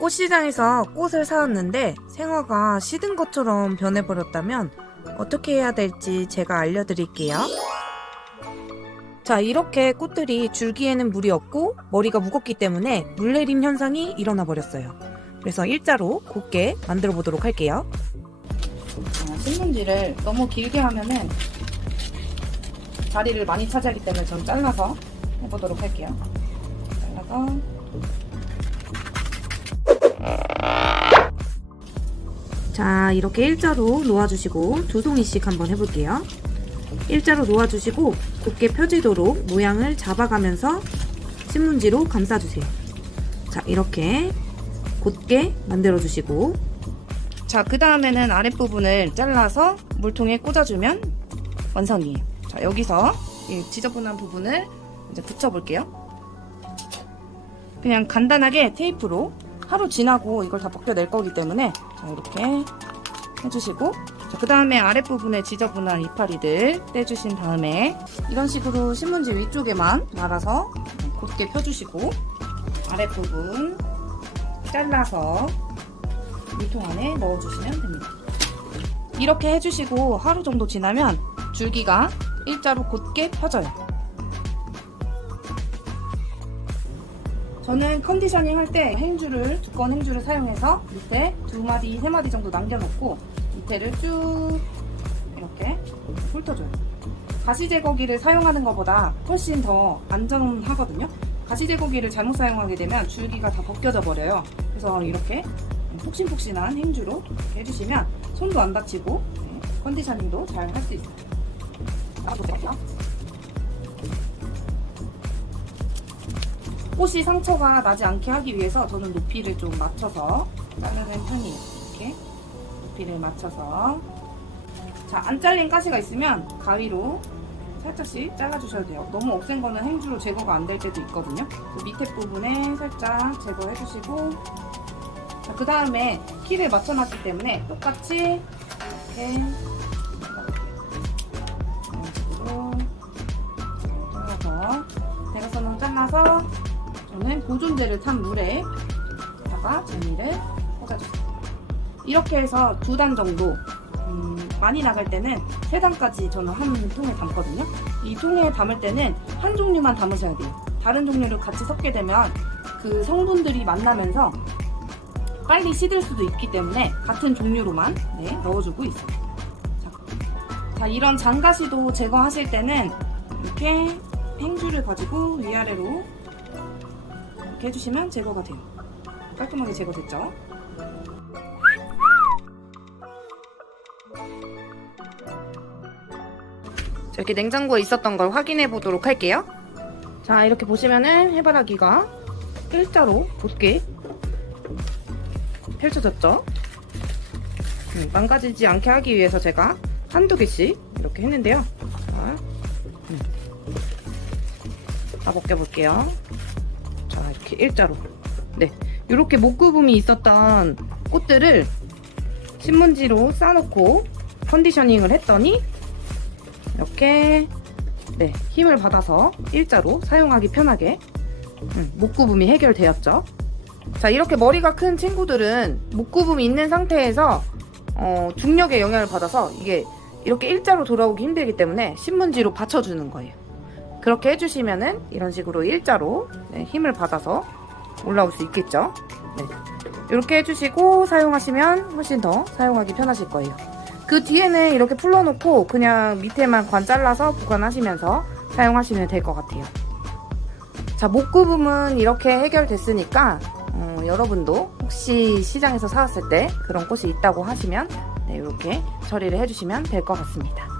꽃시장에서 꽃을 사왔는데 생화가 시든 것처럼 변해버렸다면 어떻게 해야 될지 제가 알려드릴게요. 자, 이렇게 꽃들이 줄기에는 물이 없고 머리가 무겁기 때문에 물내림 현상이 일어나 버렸어요. 그래서 일자로 곱게 만들어 보도록 할게요. 어, 신문지를 너무 길게 하면은 자리를 많이 차지하기 때문에 전 잘라서 해보도록 할게요. 잘라서 자, 이렇게 일자로 놓아주시고 두 송이씩 한번 해볼게요. 일자로 놓아주시고 곱게 펴지도록 모양을 잡아가면서 신문지로 감싸주세요. 자, 이렇게 곧게 만들어주시고 자, 그 다음에는 아랫부분을 잘라서 물통에 꽂아주면 완성이에요. 자, 여기서 이 지저분한 부분을 이제 붙여볼게요. 그냥 간단하게 테이프로 하루 지나고 이걸 다 벗겨낼 거기 때문에 자, 이렇게 해주시고 자, 그 다음에 아랫부분에 지저분한 이파리들 떼주신 다음에 이런 식으로 신문지 위쪽에만 말아서 곧게 펴주시고 아랫부분 잘라서 물통 안에 넣어주시면 됩니다. 이렇게 해주시고 하루 정도 지나면 줄기가 일자로 곧게 펴져요. 저는 컨디셔닝 할 때 행주를 두꺼운 행주를 사용해서 밑에 두 마디 세 마디 정도 남겨놓고 밑에를 쭉 이렇게 훑어줘요. 가시 제거기를 사용하는 것보다 훨씬 더 안전하거든요. 가시 제거기를 잘못 사용하게 되면 줄기가 다 벗겨져 버려요. 그래서 이렇게 폭신폭신한 행주로 해주시면 손도 안 다치고 네, 컨디셔닝도 잘 할 수 있어요. 꽃이 상처가 나지 않게 하기 위해서 저는 높이를 좀 맞춰서 자르는 편이에요. 이렇게 높이를 맞춰서 자, 안 잘린 가시가 있으면 가위로 살짝씩 잘라주셔도 돼요. 너무 억센 거는 행주로 제거가 안 될 때도 있거든요. 그 밑에 부분에 살짝 제거해주시고 자, 그 다음에 키를 맞춰놨기 때문에 똑같이 이렇게 이런 식으로 잘라서 대각선으로 잘라서 저는 보존제를 탄 물에다가 재미를 꽂아주세요. 이렇게 해서 두 단 정도 음, 많이 나갈 때는 세 단까지 저는 한 통에 담거든요. 이 통에 담을 때는 한 종류만 담으셔야 돼요. 다른 종류를 같이 섞게 되면 그 성분들이 만나면서 빨리 시들 수도 있기 때문에 같은 종류로만 네, 넣어주고 있어요. 자, 자, 이런 장가시도 제거하실 때는 이렇게 행주를 가지고 위아래로 이렇게 해주시면 제거가 돼요. 깔끔하게 제거됐죠? 자, 이렇게 냉장고에 있었던 걸 확인해 보도록 할게요. 자, 이렇게 보시면은 해바라기가 일자로 곱게 펼쳐졌죠? 음, 망가지지 않게 하기 위해서 제가 한두 개씩 이렇게 했는데요. 자, 음. 다 벗겨볼게요. 자, 이렇게 일자로. 네. 이렇게 목구름이 있었던 꽃들을 신문지로 싸놓고 컨디셔닝을 했더니 이렇게 네, 힘을 받아서 일자로 사용하기 편하게 음, 목구름이 해결되었죠. 자, 이렇게 머리가 큰 친구들은 목구름이 있는 상태에서 어, 중력의 영향을 받아서 이게 이렇게 일자로 돌아오기 힘들기 때문에 신문지로 받쳐주는 거예요. 그렇게 해주시면은 이런 식으로 일자로 네, 힘을 받아서 올라올 수 있겠죠. 네. 이렇게 해주시고 사용하시면 훨씬 더 사용하기 편하실 거예요. 그 뒤에는 이렇게 풀러놓고 그냥 밑에만 관 잘라서 보관하시면서 사용하시면 될 것 같아요. 자, 목구름은 이렇게 해결됐으니까 어, 여러분도 혹시 시장에서 사왔을 때 그런 꽃이 있다고 하시면 네, 이렇게 처리를 해주시면 될 것 같습니다.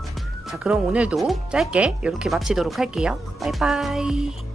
자, 그럼 오늘도 짧게 이렇게 마치도록 할게요. 바이바이.